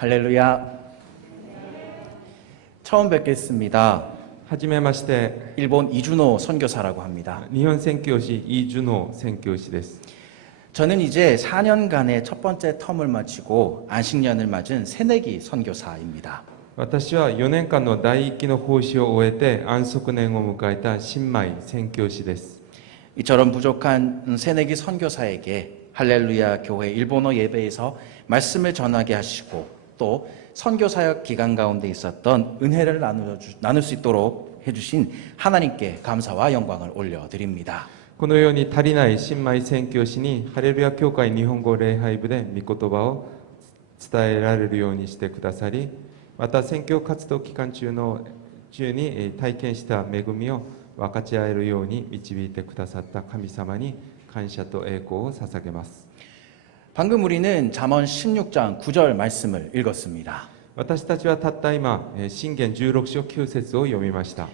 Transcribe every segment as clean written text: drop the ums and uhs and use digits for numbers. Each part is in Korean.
할렐루야. 처음 뵙겠습니다. はじめまして、 일본 이준호 선교사라고 합니다. 日本宣教師イ・ジュノ宣教師です。 저는 이제 4년간의 첫 번째 텀을 마치고 안식년을 맞은 새내기 선교사입니다. 私は4年間の第一期の奉仕を終えて安息年を迎えた新米宣教師です。 이처럼 부족한 새내기 선교사에게 할렐루야 교회 일본어 예배에서 말씀을 전하게 하시고 또 선교사역 기간 가운데 있었던 은혜를 나눌 수 있도록 해주신 하나님께 감사와 영광을 올려드립니다. このように足りない新米宣教師にハレルヤ教会日本語礼拝部で御言葉を伝えられるようにしてくださり、また宣教活動期間中に体験した恵みを分かち合えるように導いてくださった神様に感謝と栄光を捧げます。 방금 우리는 잠언 16장 9절 말씀을 읽었습니다. 私たちはたった今、箴言16章9節を読みました。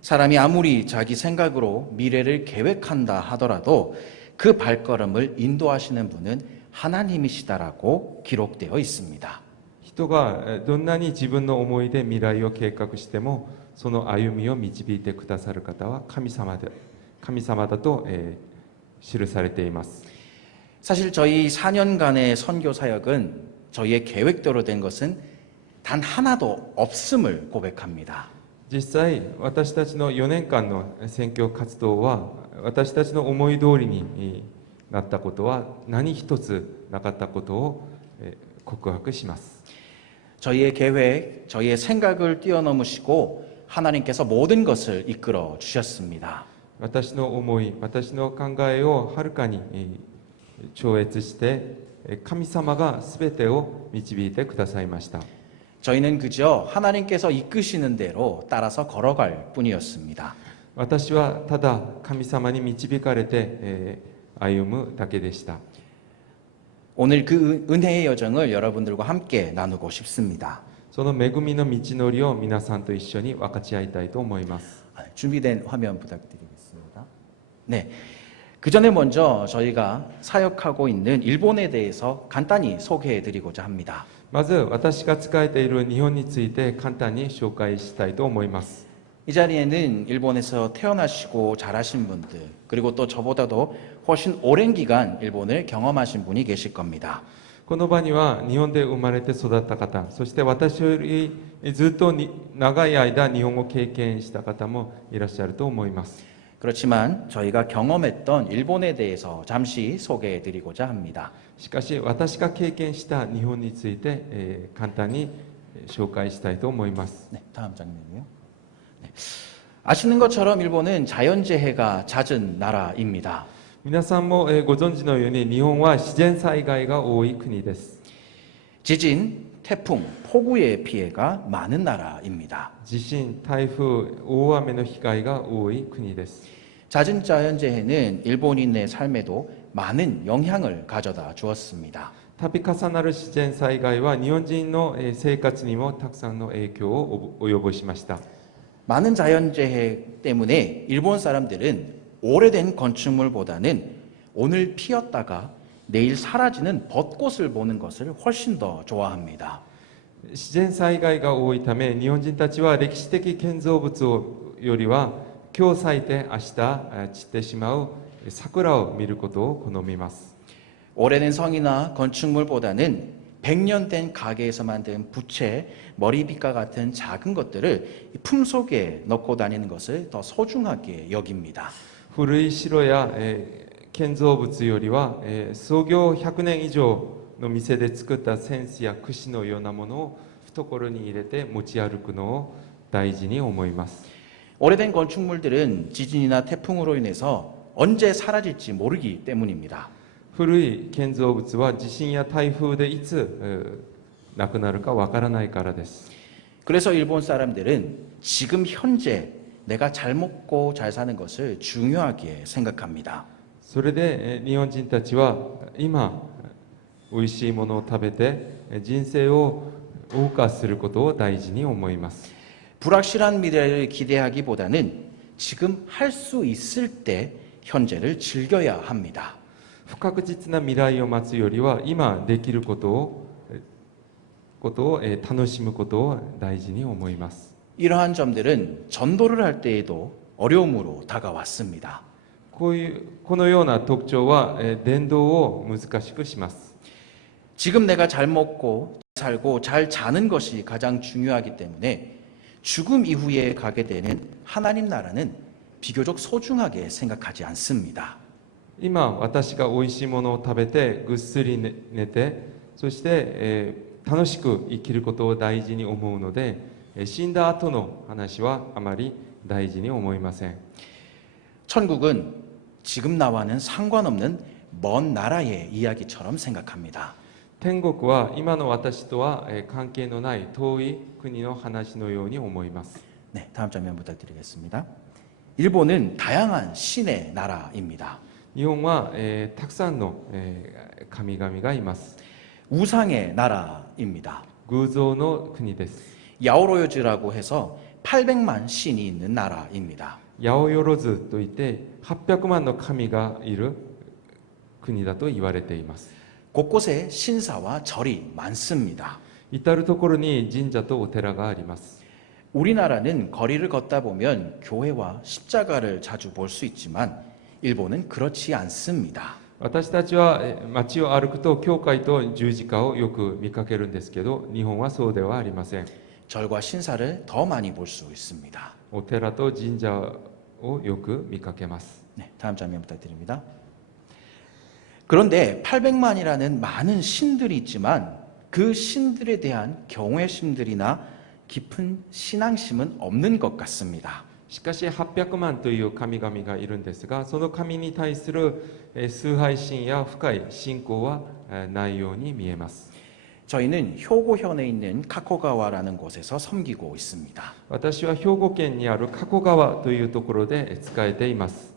사람이 아무리 자기 생각으로 미래를 계획한다 하더라도 그 발걸음을 인도하시는 분은 하나님이시다라고 기록되어 있습니다. 人がどんなに自分の思いで未来を計画してもその歩みを導いてくださる方は神様だと、記されています。 사실 저희 4년간의 선교 사역은 저희의 계획대로 된 것은 단 하나도 없음을 고백합니다. 実際私たちの4年間の宣教活動は私たちの思い通りになったことは何一つなかったことを告白します。 저희의 계획, 저희의 생각을 뛰어넘으시고 하나님께서 모든 것을 이끌어 주셨습니다. 私の思い、私の考えをはるかに超越して神様が全てを導いてくださいました。 저희는 그저 하나님께서 이끄시는 대로 따라서 걸어갈 뿐이었습니다. 私はただ神様に導かれて歩むだけでした。 오늘 그 은혜의 여정을 여러분들과 함께 나누고 싶습니다. その恵みの道のりを皆さんと一緒に分かち合いたいと思います。 준비된 화면 부탁드리겠습니다. 네. 그 전에 먼저 저희가 사역하고 있는 일본에 대해서 간단히 소개해 드리고자 합니다. まず私が仕えている日本について簡単に紹介したいと思います。 이 자리에는 일본에서 태어나시고 자라신 분들, 그리고 또 저보다도 훨씬 오랜 기간 일본을 경험하신 분이 계실 겁니다. この場には日本で生まれて育った方、そして私よりずっと長い間日本語を経験した方もいらっしゃると思います。 그렇지만 저희가 경험했던 일본에 대해서 잠시 소개해 드리고자 합니다. しかし私が経験した日本について、簡単に紹介したいと思います。 네, 다음 장면이요. 네. 아시는 것처럼 일본은 자연재해가 잦은 나라입니다. 皆さんもご存知のように日本は自然災害が多い国です。 지진, 태풍, 폭우의 피해가 많은 나라입니다. 地震、台風、大雨の被害が多い国です。 잦은 자연재해는 일본인의 삶에도 많은 영향을 가져다 주었습니다. 度重なる自然災害は日本人の生活にもたくさんの影響を及ぼしました。 많은 자연재해 때문에 일본 사람들은 오래된 건축물보다는 오늘 피었다가 내일 사라지는 벚꽃을 보는 것을 훨씬 더 좋아합니다. 自然災害が多いため日本人たちは歴史的建造物よりは今日咲いて明日散ってしまう桜を見ることを好みます。 오래된 성이나 건축물보다는 100년 된 가게에서 만든 부채, 머리빗과 같은 작은 것들을 품속에 넣고 다니는 것을 더 소중하게 여깁니다. 古い城や建造物よりは創業100年以上の店で作った扇子や櫛のようなものを懐に入れて持ち歩くのを大事に思います。 오래된 건축물들은 지진이나 태풍으로 인해서 언제 사라질지 모르기 때문입니다. 古い建造物は地震や台風でいつなくなるかわからないからです。 그래서 일본 사람들은 지금 현재 내가 잘 먹고 잘 사는 것을 중요하게 생각합니다. それで日本人たちは今おいしいものを食べて人生を謳歌することを大事に思います。 불확실한 미래를 기대하기보다는 지금 할 수 있을 때 현재를 즐겨야 합니다. 不確実な未来を待つよりは今できることをことを、楽しむことを大事に思います。 이러한 점들은 전도를 할 때에도 어려움으로 다가왔습니다. このような特徴は、伝道を難しくします。 지금 내가 잘 먹고 살고 잘 자는 것이 가장 중요하기 때문에 죽음 이후에 가게 되는 하나님 나라는 비교적 소중하게 생각하지 않습니다. 今私が美味しいものを食べてぐっすり寝てそして、楽しく生きることを大事に思うので、死んだ後の話はあまり大事に思いません。 천국은 지금 나와는 상관없는 먼 나라의 이야기처럼 생각합니다. 天国は今の私とは、関係のない遠い国の話のように思います。 네, 다음 장면 부탁드리겠습니다. 일본은 다양한 신의 나라입니다. 日本は、たくさんの、神々がいます。 우상의 나라입니다. 偶像の国です。 야오로요즈라고 해서 800만 신이 있는 나라입니다. 八百万といって800万の神がいる国だと言われています。 곳곳에 신사와 절이 많습니다. 至る所に神社とお寺があります。 우리나라는 거리를 걷다 보면 교회와 십자가를 자주 볼 수 있지만 일본은 그렇지 않습니다. 私たちは街を歩くと教会と十字架をよく見かけるんですけど、日本はそうではありません。 절과 신사를 더 많이 볼 수 있습니다. お寺と神社をよく見かけます。 네, 다음 장면 부탁드립니다. 그런데 800만이라는 많은 신들이 있지만 그 신들에 대한 경외심들이나 깊은 신앙심은 없는 것 같습니다. しかし800万という神々がいるんですが、その神に対する崇拝心や深い信仰はないように見えます。 저희는 효고현에 있는 카코가와라는 곳에서 섬기고 있습니다. 私は兵庫県にある加古川というところで仕えています。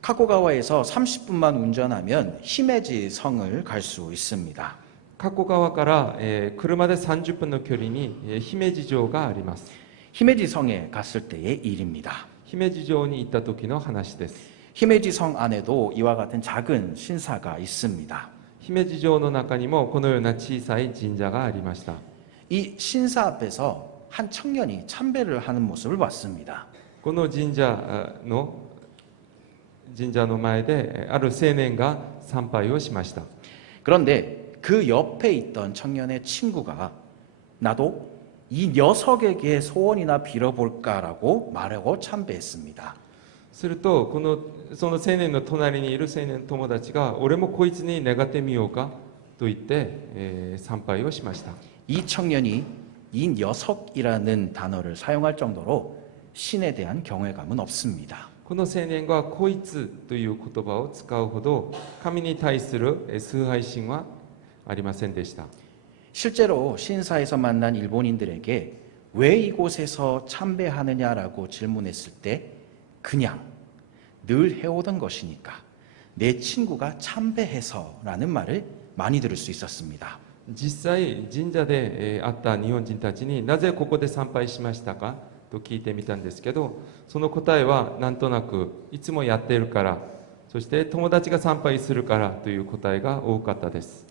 카코가와에서 30분만 운전하면 히메지 성을 갈 수 있습니다. 加古川から、車で30分の距離に、姫路城があります。 히메지 성에 갔을 때의 일입니다. 姫路城に行った時の話です。 히메지 성 안에도 이와 같은 작은 신사가 있습니다. 姫路城の中にもこのような小さい神社がありました。 이 신사 앞에서 한 청년이 참배를 하는 모습을 봤습니다. この神社の前である青年が参拝をしました。 그런데 그 옆에 있던 청년의 친구가 나도 이 녀석에게 소원이나 빌어볼까라고 말하고 참배했습니다. するとその青年の隣にいる青年の友達が俺もこいつに願ってみようかと言って、参拝をしました。 이 청년이 이 녀석이라는 단어를 사용할 정도로 신에 대한 경외감은 없습니다. この青年がこいつという言葉を使うほど神に対する崇拝心はありませんでした。 실제로 신사에서 만난 일본인들에게 왜 이곳에서 참배하느냐라고 질문했을 때 그냥 늘 해오던 것이니까 내 친구가 참배해서라는 말을 많이 들을 수 있었습니다. 実際神社で会った日本人たちになぜここで参拝しましたかと聞いてみたんですけど、その答えはなんとなくいつもやっているから、そして友達が参拝するからという答えが多かったです。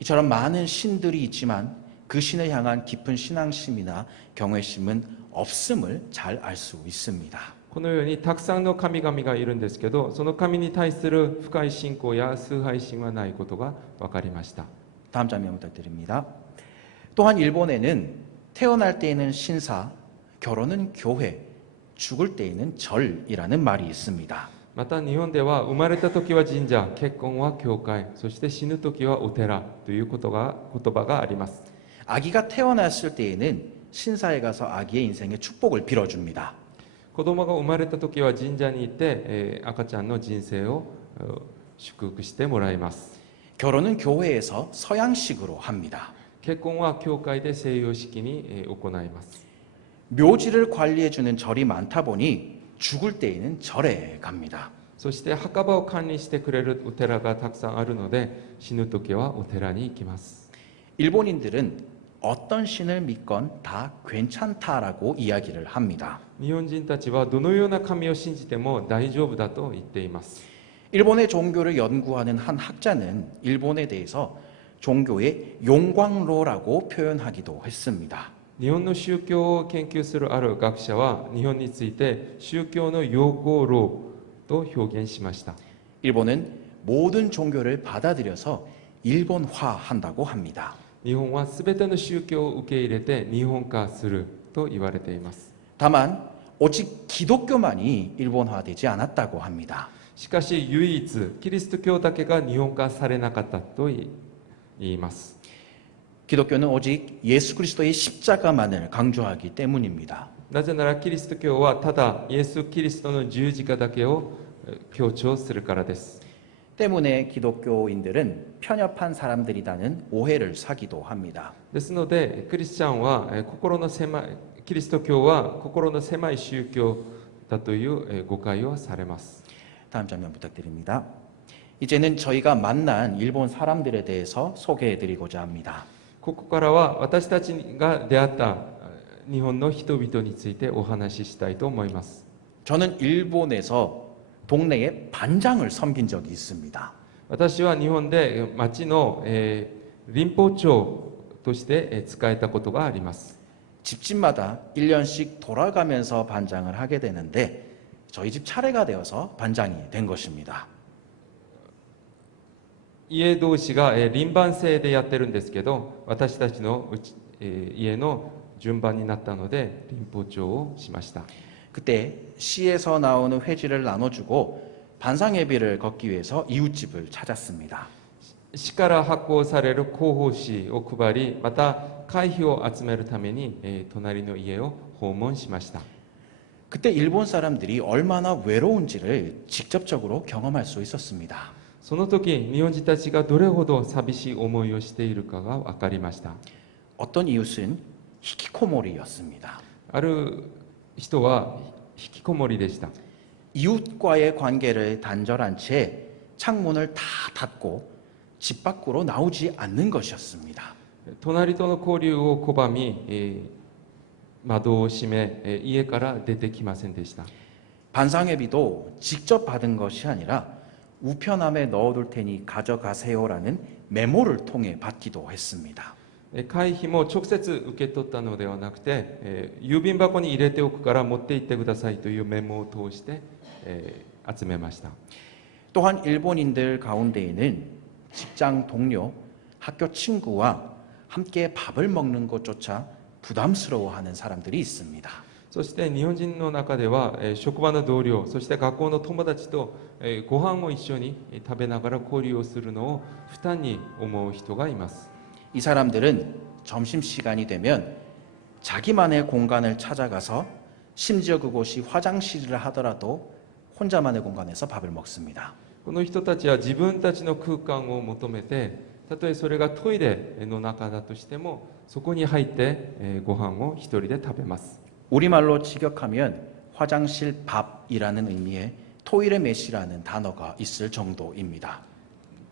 이처럼 많은 신들이 있지만 그 신을 향한 깊은 신앙심이나 경외심은 없음을 잘 알 수 있습니다. このようにたくさんの神々がいるんですけど、その神に対する深い信仰や崇拝心はないことが分かりました。 다음 장면 부탁드립니다. 또한 일본에는 태어날 때에는 신사, 결혼은 교회, 죽을 때에는 절이라는 말이 있습니다. また日本では生まれた時は神社、結婚は教会、そして死ぬ時はお寺という言葉があります。 아기가 태어났을 때에는 신사에 가서 아기의 인생의 축복을 빌어줍니다. 子供が生まれた時は神社に行って、赤ちゃんの人生を祝福してもらいます。 결혼은 교회에서 서양식으로 합니다. 結婚は教会で西洋式に行います。 묘지를 관리해주는 절이 많다 보니 죽을 때에는 절에 갑니다. そして墓場を管理してくれるお寺がたくさんあるので、死ぬ時はお寺に行きます。 일본인들은 어떤 신을 믿건 다 괜찮다라고 이야기를 합니다. 日本人たちはどのような神を信じても大丈夫だと言っています。 일본의 종교를 연구하는 한 학자는 일본에 대해서 종교의 용광로라고 표현하기도 했습니다. 日本の宗教を研究するある学者は日本について宗教の用語論と表現しました。 일본은 모든 종교를 받아들여서 일본화한다고 합니다. 日本はすべての宗教を受け入れて日本化すると言われています。 다만 오직 기독교만이 일본화되지 않았다고 합니다. しかし唯一キリスト教だけが日本化されなかったと言います。 기독교는 오직 예수 그리스도의 십자가만을 강조하기 때문입니다. なぜならキリスト教はただイエス・キリストの十字架だけを強調するからです。 때문에 기독교인들은 편협한 사람들이라는 오해를 사기도 합니다. ですのでクリスチャンはキリスト教は心の狭い宗教だという誤解をされます。 다음 장면 부탁드립니다. 이제는 저희가 만난 일본 사람들에 대해서 소개해드리고자 합니다. ここからは私たちが出会った日本の人々についてお話ししたいと思います。 저는 일본에서 동네에 반장을 섬긴 적이 있습니다. 私は日本で町の林保長として使えたことがあります。 집집마다 1년씩 돌아가면서 반장을 하게 되는데 저희 집 차례가 되어서 반장이 된 것입니다. 家同士が輪番制でやってるんですけど、私たちの家の順番になったので林保長をしました。 그때 시에서 나오는 회지를 나눠주고 반상회비를 걷기 위해서 이웃집을 찾았습니다. 市から発行される広報誌を配り、また会費を集めるために隣の家を訪問しました。 그때 일본 사람들이 얼마나 외로운지를 직접적으로 경험할 수 있었습니다. その時日本人たちがどれほど寂しい思いをしているかが分かりました。 어떤 이웃은 히키코모리였습니다. ある人は引きこもりでした。 이웃과의 관계를 단절한 채 창문을 다 닫고 집 밖으로 나오지 않는 것이었습니다. 隣との交流を拒み、窓を閉め、家から出てきませんでした。 반상회비도 직접 받은 것이 아니라 우편함에 넣어둘 테니 가져가세요라는 메모를 통해 받기도 했습니다. 会費も直接受け取ったのではなくて、郵便箱に入れておくから持って行ってくださいというメモを通して、集めました。 또한 일본인들 가운데에는 직장 동료, 학교 친구와 함께 밥을 먹는 것조차 부담스러워하는 사람들이 있습니다. そして日本人の中では、職場の同僚、そして学校の友達と、ご飯を一緒に食べながら交流をするのを負担に思う人がいます。 이 사람들은 점심시간이 되면 자기만의 공간을 찾아가서 심지어 그곳이 화장실이라 하더라도 혼자만의 공간에서 밥을 먹습니다. この人たちは自分たちの空間を求めて、たとえそれがトイレの中だとしてもそこに入って、ご飯を一人で食べます。 우리말로 직역하면 화장실 밥이라는 의미의 토이레메시라는 단어가 있을 정도입니다.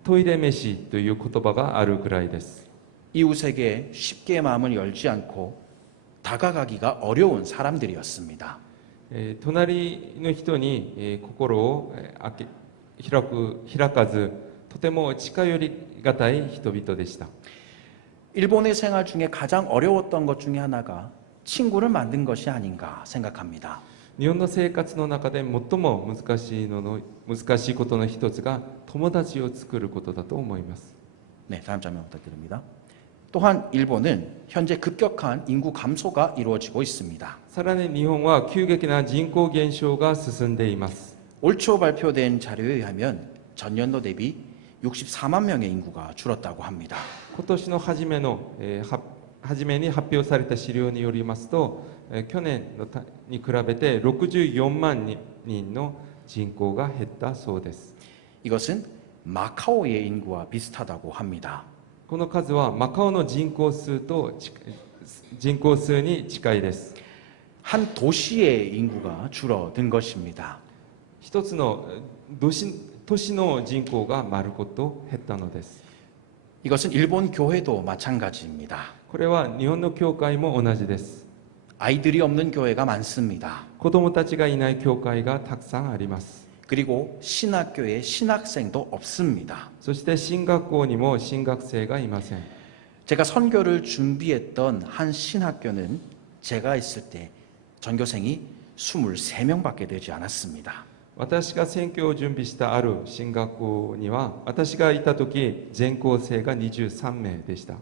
トイレ飯という言葉があるぐらいです。 이웃에게 쉽게 마음을 열지 않고 다가가기가 어려운 사람들이었습니다. 隣の人に、心を開かず、とても近寄りがたい人々でした。 일본의 생활 중에 가장 어려웠던 것 중에 하나가 친구를 만든 것이 아닌가 생각합니다. 日本の生活の中で最も難しいことの一つが友達を作ることだと思います。 네, 다음 장면 부탁드립니다. 또한 일본은 현재 급격한 인구 감소가 이루어지고 있습니다. さらに日本は急激な人口減少が進んでいます。 올 초 발표된 자료에 의하면 전년도 대비 64만 명의 인구가 줄었다고 합니다. 今年の初めに発表された資料によりますと、去年に比べて64万人の人口が減ったそうです。 이것은 마카오의 인구와 비슷하다고 합니다. この数はマカオの人口数に近いです。 한 도시의 인구가 줄어든 것입니다. 一つの都市の人口が丸ごと減ったのです。 이것은 일본 교회도 마찬가지입니다. これは日本の教会も同じです。 아이들이 없는 교회가 많습니다. 子供たちがいない教会がたくさんあります。 그리고 신학교에 신학생도 없습니다. そして進学校にも進学生がいません。 제가 선교를 준비했던 한 신학교는 제가 있을 때 전교생이 23명밖에 되지 않았습니다. 私が選挙を準備したある進学校には、私がいた時全校生が23名でした。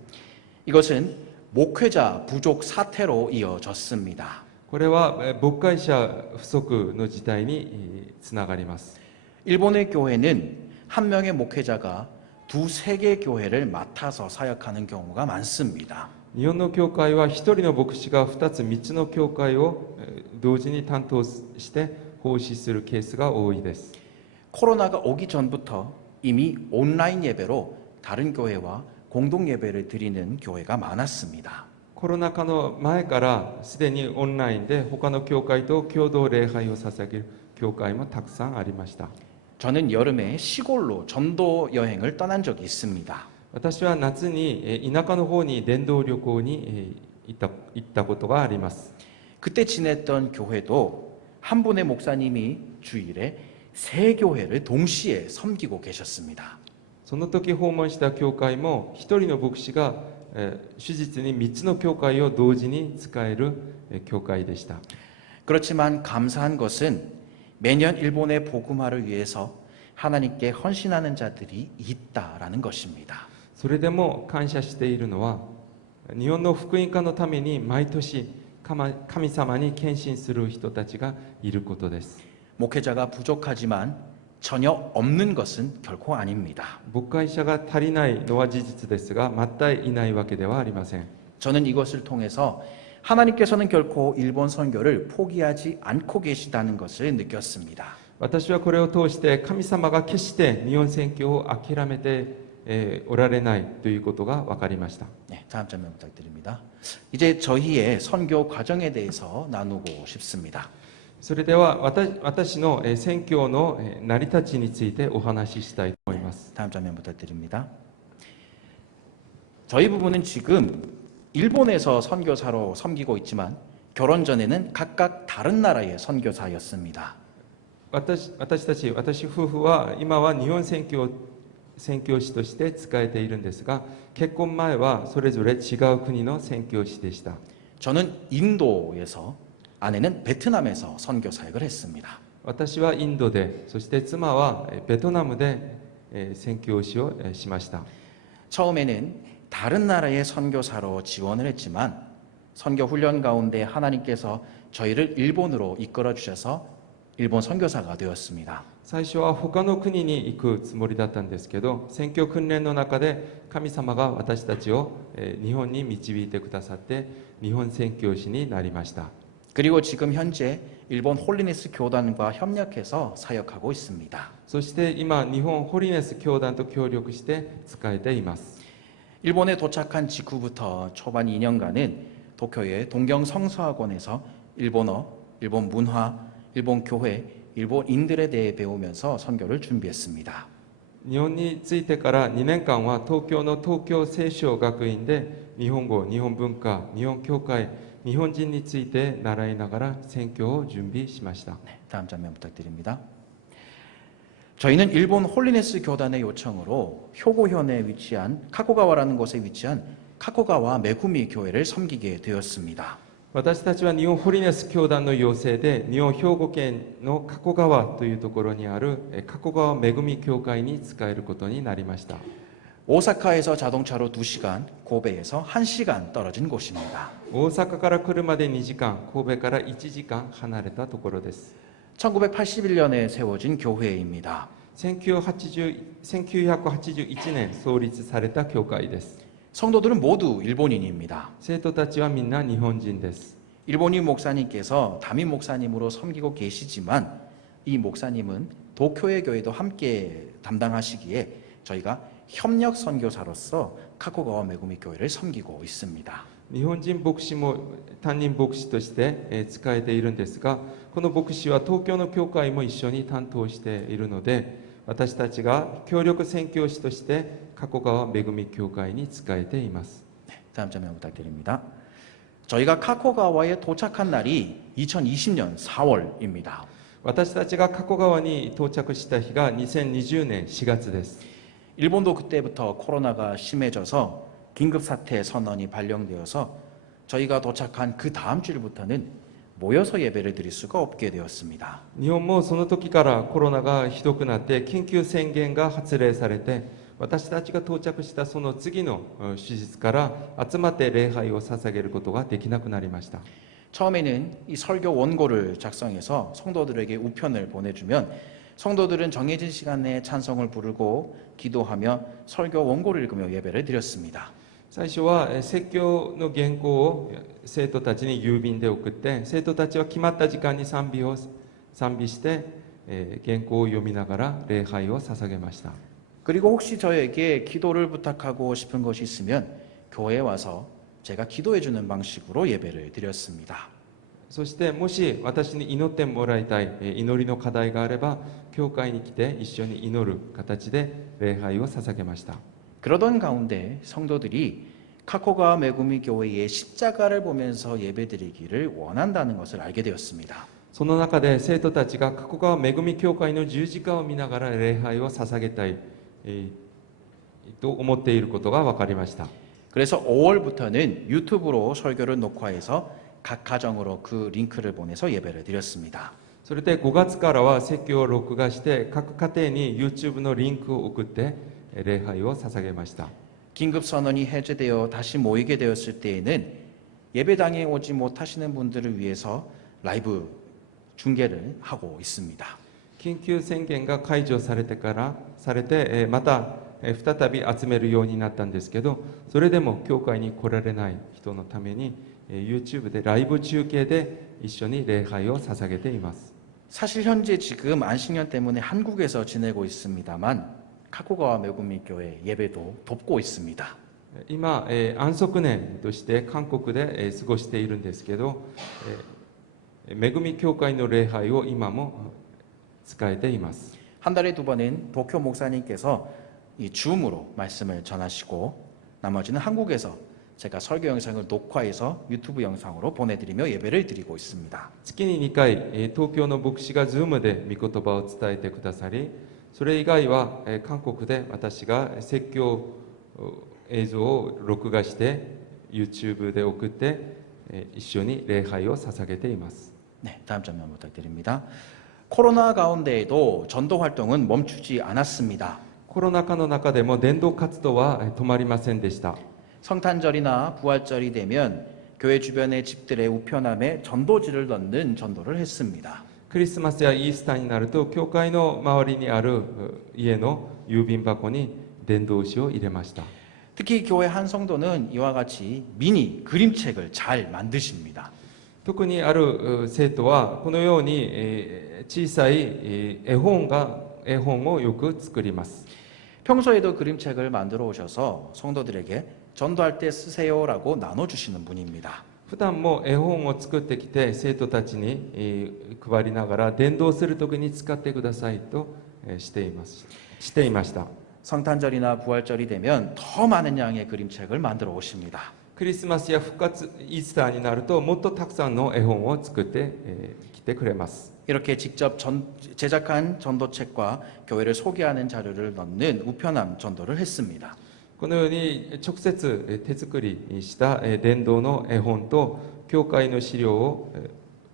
이것은 목회자 부족 사태로 이어졌습니다. これは牧会者不足の事態につながります。 일본의 교회는 한 명의 목회자가 두세 개 교회를 맡아서 사역하는 경우가 많습니다. 日本の教会は一人の牧師が2つ3つの教会を同時に担当して奉仕するケースが多いです。 코로나가 오기 전부터 이미 온라인 예배로 다른 교회와 공동 예배를 드리는 교회가 많았습니다. コロナ禍の前からすでにオンラインで他の教会と共同礼拝を捧げる教会もたくさんありました。 저는 여름에 시골로 전도 여행을 떠난 적이 있습니다. 私は夏に田舎の方に伝道旅行に行ったことがあります。 그때 지냈던 교회도 한 분의 목사님이 주일에 세 교회를 동시에 섬기고 계셨습니다. その時訪問した教会も一人の牧師が手術に3つの教会を同時に使える教会でした。 그렇지만 감사한 것은 매년 일본의 복음화를 위해서 하나님께 헌신하는 자들이 있다라는 것입니다. それでも感謝しているのは、日本の福音化のために毎年神様に献身する人たちがいることです。 목회자가 부족하지만 전혀 없는 것은 결코 아닙니다. 牧会者が足りないのは事実ですが、全くいないわけではありません。 저는 이것을 통해서 하나님께서는 결코 일본 선교를 포기하지 않고 계시다는 것을 느꼈습니다. 私はこれを通して神様が決して日本宣教を諦めておられないということが分かりました。 네, 다음 장면 부탁드립니다. 이제 저희의 선교 과정에 대해서 나누고 싶습니다. それでは私の宣教の成り立ちについてお話ししたいと思います。 다음 장면 부탁드립니다. 저희 부부는 지금 일본에서 선교사로 섬기고 있지만 결혼 전에는 각각 다른 나라의 선교사였습니다. 私夫婦は今は日本宣教師として仕えているんですが、結婚前はそれぞれ違う国の宣教師でした。 저는 인도에서 아내는 베트남에서 선교 사역을 했습니다. 私はインドで、そして妻はベトナムで宣教師をしました。 처음에는 다른 나라의 선교사로 지원을 했지만 선교 훈련 가운데 하나님께서 저희를 일본으로 이끌어 주셔서 일본 선교사가 되었습니다. 最初は他の国に行くつもりだったんですけど、宣教訓練の中で神様が私たちを日本に導いてくださって日本宣教師になりました。 그리고 지금 현재 일본 홀리네스 교단과 협력해서 사역하고 있습니다. そして今日本ホリネス教団と協力して仕えています。 일본에 도착한 직후부터 초반 2년간은 도쿄의 동경성서학원에서 일본어, 일본 문화, 일본 교회, 일본인들에 대해 배우면서 선교를 준비했습니다. 日本に着いてから2年間は東京の東京聖書学院で日本語、日本文化、日本教会、日本人について習いながら宣教を準備しました。 네, 다음 장면 부탁드립니다. 저희는 일본 홀리네스 교단의 요청으로 효고현에 위치한 카코가와라는 곳에 위치한 카코가와 메구미 교회를 섬기게 되었습니다. 私たちは日本ホリネス教団の要請で日本兵庫県の加古川というところにある加古川恵み教会に仕えることになりました。 오사카에서 자동차로 2시간, 고베에서 1시간 떨어진 곳입니다. 大阪から車で2時間、神戸から1時間離れたところです。 1981년에 세워진 교회입니다. 1981年創立された教会です。 성도들은 모두 일본인입니다. 生徒たちはみんな日本人です。 일본인 목사님께서 담임 목사님으로 섬기고 계시지만 이 목사님은 도쿄의 교회도 함께 담당하시기에 저희가 협력 선교사로서 카코가와 메구미 교회를 섬기고 있습니다. 日本人牧師も担任牧師として仕えているんですが、この牧師は東京の教会も一緒に担当しているので、私たちが協力宣教師として加古川恵み教会に仕えています。 네, 다음 장면 부탁드립니다. 저희가 카코가와에 도착한 날이 2020년 4월입니다. 私たちが加古川に到着した日が2020年4月です。 일본도 그때부터 코로나가 심해져서 긴급 사태 선언이 발령되어서 저희가 도착한 그 다음 주일부터는 모여서 예배를 드릴 수가 없게 되었습니다. 日本もその時からコロナがひどくなって緊急宣言が発令されて、私たちが到着したその次の手術から集まって礼拝を捧げることができなくなりました。 처음에는 이 설교 원고를 작성해서 성도들에게 우편을 보내주면 성도들은 정해진 시간에 찬송을 부르고 기도하며 설교 원고를 읽으며 예배를 드렸습니다. 最初は説教の原稿を生徒たちに郵便で送って、生徒たちは決まった時間に賛美して、原稿を読みながら礼拝を捧げました。 그리고 혹시 저에게 기도를 부탁하고 싶은 것이 있으면 교회에 와서 제가 기도해 주는 방식으로 예배를 드렸습니다. そしてもし私に祈ってもらいたい祈りの課題があれば、教会に来て一緒に祈る形で礼拝を捧げました。 그러던 가운데 성도들이 카코가와 메구미 교회의 십자가를 보면서 예배드리기를 원한다는 것을 알게 되었습니다. その中で生徒たちが加古川恵み教会の十字架を見ながら礼拝を捧げたい、と思っていることが分かりました。 그래서 5월부터는 유튜브로 설교를 녹화해서 각 가정으로 그 링크를 보내서 예배를 드렸습니다. それで5月からは説教を録画して各家庭に YouTube のリンクを送って礼拝を捧げました。 긴급 선언이 해제되어 다시 모이게 되었을 때에는 예배당에 오지 못하시는 분들을 위해서 라이브 중계를 하고 있습니다. 緊急宣言が解除されてまた再び集めるようになったんですけど、それでも教会に来られない人のために YouTube でライブ中継で一緒に礼拝を捧げています。 사실 현재 지금 안식년 때문에 한국에서 지내고 있습니다만 카코가와 메구미 교회 예배도 돕고 있습니다. 今、安息年として韓国で過ごしているんですけど、恵み教会の礼拝を今も使えています。 한 달에 2번은 도쿄 목사님께서 이 줌으로 말씀을 전하시고 나머지는 한국에서 제가 설교 영상을 녹화해서 유튜브 영상으로 보내드리며 예배를 드리고 있습니다. 月に2回、東京の牧師が Zoom で御言葉を伝えてくださり、それ以外は韓国で私が説教映像を録画して YouTube で送って一緒に礼拝を捧げています。 네, 다음 장면 부탁드립니다. 코로나 가운데에도 전도 활동은 멈추지 않았습니다. コロナ禍の中でも伝道活動は止まりませんでした。 성탄절이나 부활절이 되면 교회 주변의 집들의 우편함에 전도지를 넣는 전도를 했습니다. クリスマスやイースターになると教会の周りにある家の郵便箱に伝道紙を入れました。 특히 교회 한 성도는 이와 같이 미니 그림책을 잘 만드십니다. 特にある生徒はこのように小さい絵本をよく作ります。 평소에도 그림책을 만들어 오셔서 성도들에게 전도할 때 쓰세요라고 나눠주시는 분입니다. 普段も絵本を作ってきて生徒たちに配りながら伝道する時に使ってくださいとしていました。 성탄절이나 부활절이 되면 더 많은 양의 그림책을 만들어 오십니다. クリスマスや復活イースターになるともっとたくさんの絵本を作ってきてくれます。 이렇게 직접 제작한 전도책과 교회를 소개하는 자료를 넣는 우편함 전도를 했습니다. このように直接手作りした伝道の絵本と教会の資料を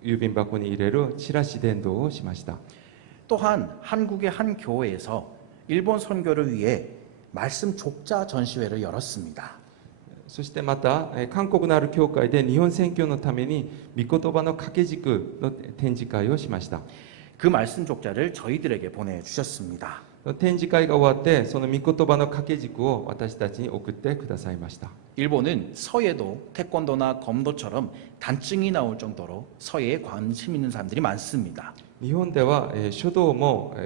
郵便箱に入れるチラシ伝道をしました。 또한 한국의 한 교회에서 일본 선교를 위해 말씀 족자 전시회를 열었습니다. そしてまた韓国のある教会で日本宣教のために御言葉の掛け軸の展示会をしました。 그 말씀 족자를 저희들에게 보내주셨습니다. 展示会が終わってその御言葉の掛け軸を私たちに送ってくださいました。 일본은 서예도 태권도나 검도처럼 단증이 나올 정도로 서예에 관심 있는 사람들이 많습니다. 日本では書道も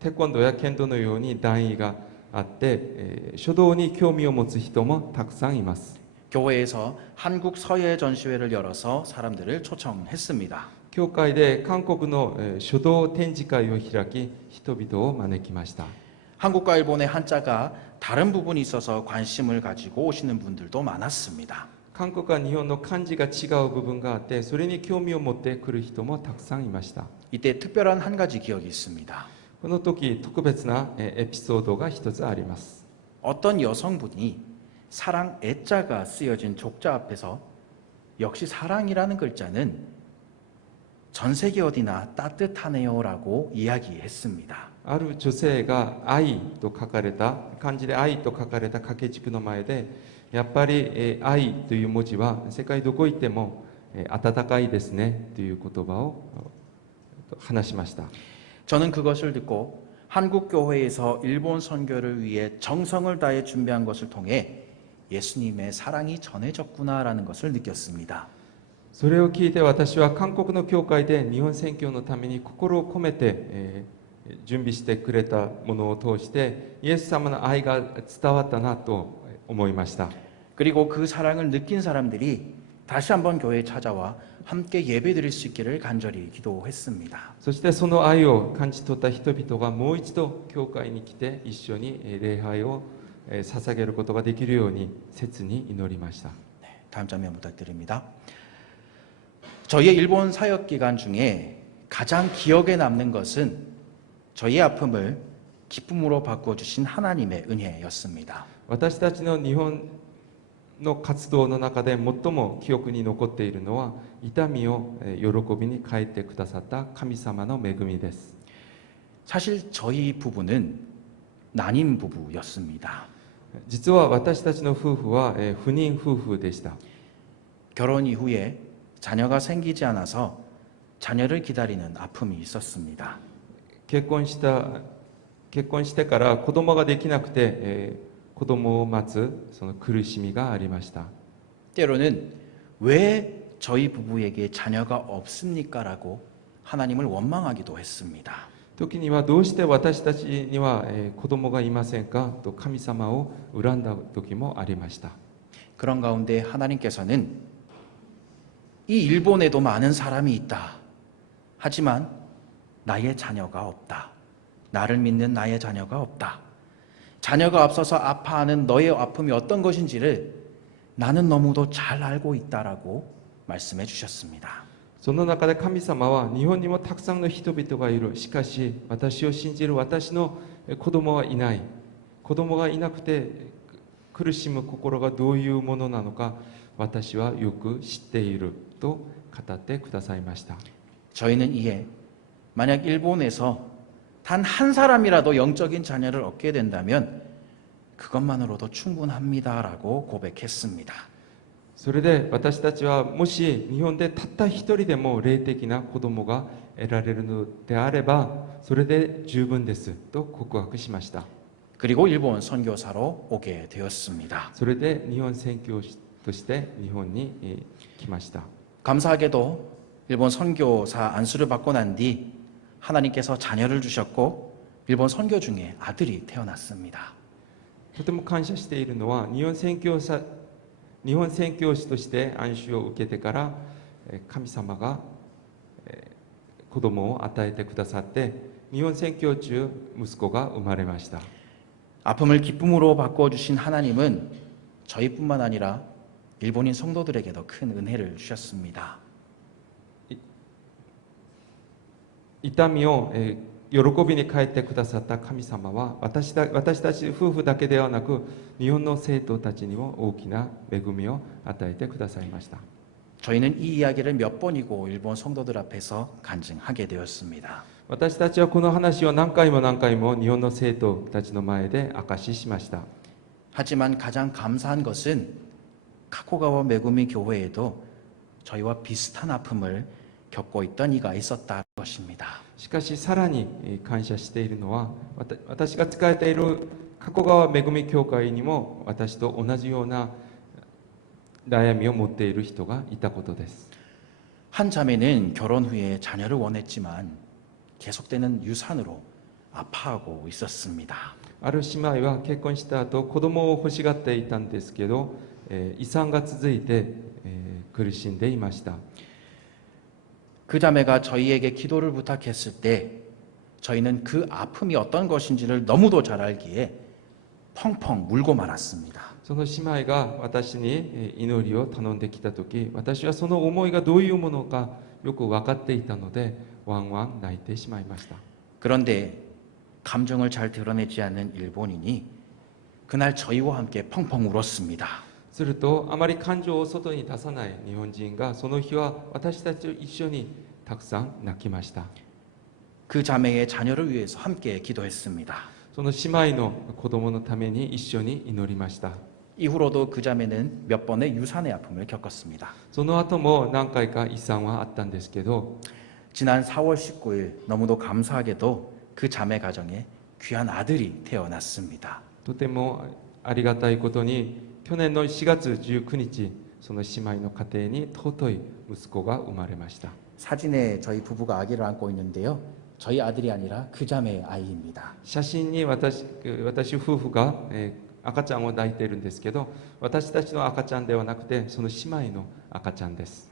テコンドーや剣道のように段位があって書道に興味を持つ人もたくさんいます。 교회에서 한국 서예 전시회를 열어서 사람들을 초청했습니다. 教会で韓国の書道展示会を開き人々を招きました。 한국과 일본의 한자가 다른 부분이 있어서 관심을 가지고 오시는 분들도 많았습니다. 韓国は日本の漢字が違う部分があって、それに興味を持ってくる人もたくさんいました。 이때 특별한 한 가지 기억이 있습니다. この時特別なエピソードが一つあります。 어떤 여성분이 사랑 애자가 쓰여진 족자 앞에서 역시 사랑이라는 글자는 전 세계 어디나 따뜻하네요라고 이야기했습니다. ある女性が愛と書かれた漢字で愛と書かれた掛け軸の前で、やっぱり愛という文字は世界どこ行っても温かいですねという言葉を話しました。 저는 그것을 듣고 한국 교회에서 일본 선교를 위해 정성을 다해 준비한 것을 통해 예수님의 사랑이 전해졌구나라는 것을 느꼈습니다. それを聞いて私は韓国の教会で日本宣教のために心を込めて準備してくれたものを通してイエス様の愛が伝わったなと思いました。 그리고 그 사랑을 느낀 사람들이 다시 한번 교회에 찾아와 함께 예배드릴 수 있기를 간절히 기도했습니다. そしてその愛を感じ取った人々がもう一度教会に来て一緒に礼拝を捧げることができるように切に祈りました。 다음 장면 부탁드립니다. 저희의 일본 사역 기간 중에 가장 기억에 남는 것은 저희의 아픔을 기쁨으로 바꿔주신 하나님의 은혜였습니다. 私たちの日本の活動の中で最も記憶に残っているのは痛みを喜びに変えてくださった神様の恵みです。 사실 저희 부부는 난임 부부였습니다. 実は私たちの夫婦は不妊夫婦でした。 결혼 이후에 자녀가 생기지 않아서 자녀를 기다리는 아픔이 있었습니다. 結婚してから子供ができなくて子供を待つその苦しみがありました。 때로는 왜 저희 부부에게 자녀가 없습니까라고 하나님을 원망하기도 했습니다. 時にはどうして私たちには子供がいませんかと神様を恨んだ時もありました。 그런 가운데 하나님께서는 이 일본에도 많은 사람이 있다. 하지만 나의 자녀가 없다. 나를 믿는 나의 자녀가 없다. 자녀가 없어서 아파하는 너의 아픔이 어떤 것인지를 나는 너무도 잘 알고 있다라고 말씀해 주셨습니다. その中で神様は日本にもたくさんの人々がいる。しかし私を信じる私の子供はいない。子供がいなくて苦しむ心がどういうものなのか私はよく知っていると語ってくださいました。 저희는 이에 만약 일본에서 단 한 사람이라도 영적인 자녀를 얻게 된다면 그것만으로도 충분합니다라고 고백했습니다. それで私たちはもし日本でたった一人でも霊的な子供が得られるのであればそれで十分ですと告白しました。 그리고 일본 선교사로 오게 되었습니다. それで日本宣教師として日本に来ました。 감사하게도 일본 선교사 안수를 받고 난 뒤 하나님께서 자녀를 주셨고 일본 선교 중에 아들이 태어났습니다. とても感謝しているのは日本宣教師として安守を受けてから神様が子供を与えてくださって日本宣教中息子が生まれました。 아픔을 기쁨으로 바꿔주신 하나님은 저희뿐만 아니라 일본인 성도들에게도 큰 은혜를 주셨습니다. 痛みを喜びに変えてくださった神様は私たち夫婦だけではなく日本の生徒たちにも大きな恵みを与えてくださいました。 저희는 이 이야기를 몇 번이고 일본 성도들 앞에서 간증하게 되었습니다. 私たちはこの話を何回も日本の生徒たちの前で証ししました。 하지만 가장 감사한 것은 카코가와 메구미 교회에도 저희와 비슷한 아픔을 겪고 있던 이가 있었다는 것입니다. しかしさらに感謝しているのは私が仕えている加古川恵み教会にも私と同じような悩みを持っている人がいたことです。 한 자매는 결혼 후에 자녀를 원했지만 계속되는 유산으로 아파하고 있었습니다. ある姉妹は結婚した後子供を欲しがっていたんですけど、遺産が続いて、苦しんでいました。 그 자매가 저희에게 기도를 부탁했을 때 저희는 그 아픔이 어떤 것인지를 너무도 잘 알기에 펑펑 울고 말았습니다. その姉妹が私に祈りを頼んできた時、私はその思いがどういうものかよく分かっていたのでワンワン泣いてしまいました。 그런데 감정을 잘 드러내지 않는 일본인이 그날 저희와 함께 펑펑 울었습니다. するとあまり感情を外に出さない日本人がその日は私たちと一緒にたくさん泣きました。 그 자매의 자녀를 위해서 함께 기도했습니다. その姉妹の子供のために一緒に祈りました。 이후로도 그 자매는 몇 번의 유산의 아픔을 겪었습니다. その後も何回か遺産はあったんですけど、 지난 4월 19일 너무도 감사하게도 그 자매 가정에 귀한 아들이 태어났습니다. とてもありがたいことに去年の4月19日その姉妹の家庭に尊い息子が生まれました。 사진에 저희 부부가 아기를 안고 있는데요. 저희 아들이 아니라 그 자매의 아이입니다. 写真に私夫婦が、赤ちゃんを抱いているんですけど、私たちの赤ちゃんではなくてその姉妹の赤ちゃんです。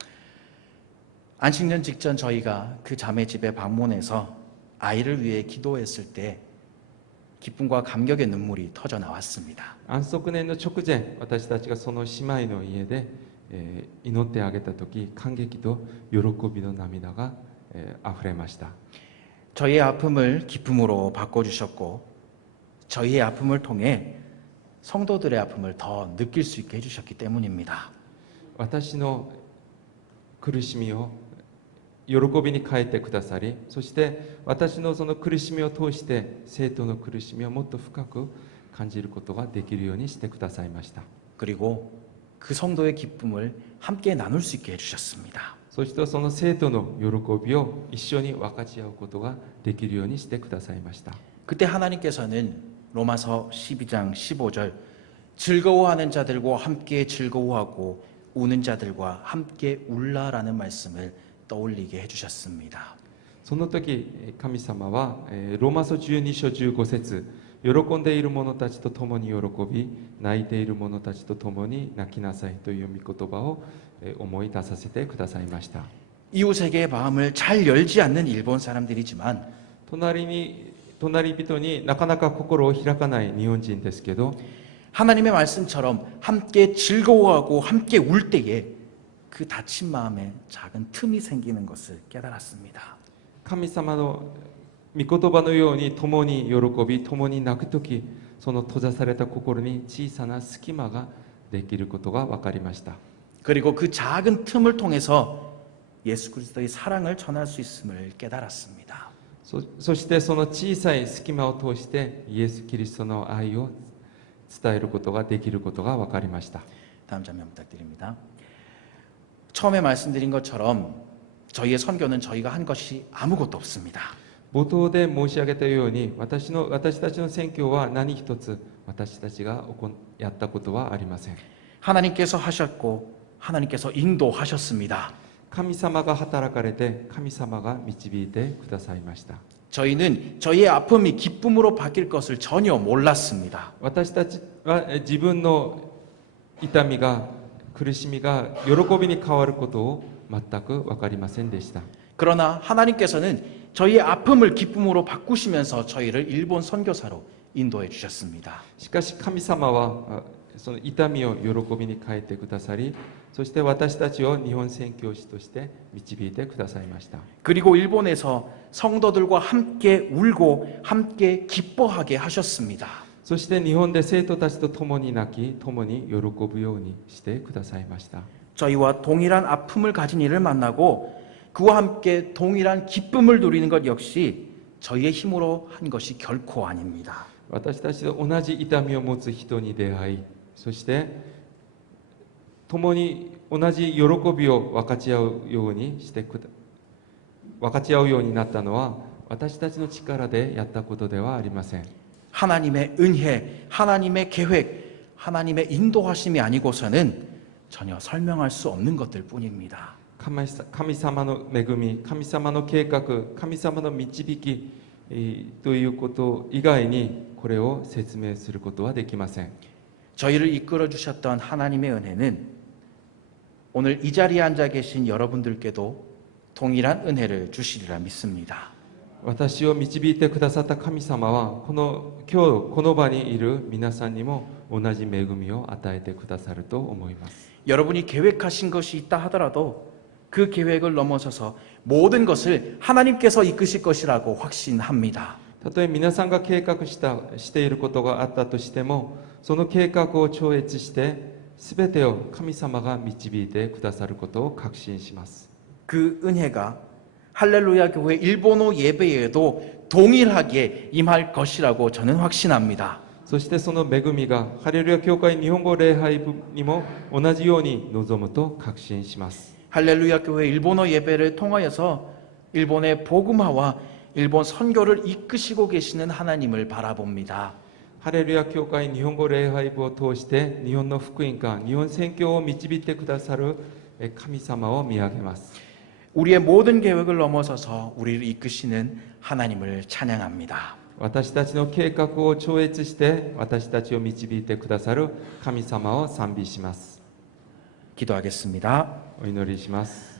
안식년 직전 저희가 그 자매 집에 방문해서 아이를 위해 기도했을 때 기쁨과 감격의 눈물이 터져 나왔습니다. 安息年の直前、私たちがその姉妹の家で、祈ってあげた時、感激と喜びの涙が、溢れました。 저희의 아픔을 기쁨으로 바꿔주셨고 저희의 아픔을 통해 성도들의 아픔을 더 느낄 수 있게 해주셨기 때문입니다. 私の苦しみを喜びに変えてくださり、そして私のその苦しみを通して生徒の苦しみをもっと深く感じることができるようにしてくださいました。 그리고 그 성도의 기쁨을 함께 나눌 수 있게 해주셨습니다. そしてその生徒の喜びを一緒に分かち合うことができるようにしてくださいました。 그때 하나님께서는 로마서 12장 15절 즐거워하는 자들과 함께 즐거워하고 우는 자들과 함께 울라라는 말씀을 떠올리게 해주셨습니다. その時神様はローマ書12章15節、喜んでいる者たちと共に喜び泣いている者たちと共に泣きなさいという御言葉を思い出させてくださいました。 이웃에게 마음을 잘 열지 않는 일본 사람들이지만 隣人になかなか心を開かない日本人ですけど、 하나님의 말씀처럼 함께 즐거워하고 함께 울 때에 그 다친 마음에 작은 틈이 생기는 것을 깨달았습니다. 神様の御言葉のように共に喜び共に泣くとき、その閉ざされた心に小さな隙間ができることが分かりました。 그리고 그 작은 틈을 통해서 예수 그리스도의 사랑을 전할 수 있음을 깨달았습니다. そしてその小さい隙間を通してイエス・キリストの愛を伝えることができることが分かりました。 다음 장면 부탁드립니다. 처음에 말씀드린 것처럼 저희의 선교는 저희가 한 것이 아무것도 없습니다. 冒頭で申し上げたように私たちの宣教は何一つ私たちがやったことはありません。 하나님께서 하셨고 하나님께서 인도하셨습니다. 神様が働かれて神様が導いてくださいました。 저희는 저희의 아픔이 기쁨으로 바뀔 것을 전혀 몰랐습니다. 私たちは自分の痛みが苦しみが喜びに変わることを全く分かりませんでした。 그러나 하나님께서는 저희의 아픔을 기쁨으로 바꾸시면서 저희를 일본 선교사로 인도해 주셨습니다. しかし神様はその痛みを喜びに変えてくださり、そして私たちを日本宣教師として導いてくださいました。 그리고 일본에서 성도들과 함께 울고 함께 기뻐하게 하셨습니다. そして日本で生徒たちと共に泣き共に喜ぶようにしてくださいました。 저희와 동일한 아픔을 가진 이를 만나고 그와 함께 동일한 기쁨을 누리는 것 역시 저희의 힘으로 한 것이 결코 아닙니다. 私たちと同じ痛みを持つ人に出会い、そして共に同じ喜びを分かち合うようになったのは私たちの力でやったことではありません。 하나님의 은혜, 하나님의 계획, 하나님의 인도하심이 아니고서는 전혀 설명할 수 없는 것들 뿐입니다. 神様の恵み、神様の計画、神様の導きということ以外にこれを説明することはできません。 저희를 이끌어 주셨던 하나님의 은혜는 오늘 이 자리에 앉아 계신 여러분들께도 동일한 은혜를 주시리라 믿습니다. 私を導いてくださった神様は今日この場にいる皆さんにも同じ恵みを与えてくださると思います。 여러분이 계획하신 것이 있다 하더라도 그 계획을 넘어서서 모든 것을 하나님께서 이끄실 것이라고 확신합니다. たとえ皆さんが計画していることがあったとしても、その計画を超越して全てを神様が導いてくださることを確信します。 그 은혜가 할렐루야 교회 일본어 예배에도 동일하게 임할 것이라고 저는 확신합니다. そしてその恵みがハレルヤ教会日本語礼拝部にも同じように望むと確信します。 할렐루야 교회 일본어 예배를 통하여서 일본의 복음화와 일본 선교를 이끄시고 계시는 하나님을 바라봅니다. ハレルヤ教会日本語礼拝部を通して日本の福音化、日本宣教を導いてくださる神様を見上げます。 우리의 모든 계획을 넘어서서 우리를 이끄시는 하나님을 찬양합니다. 私たちの計画を超越して私たちを導いてくださる神様を賛美します。 기도하겠습니다. お祈りします。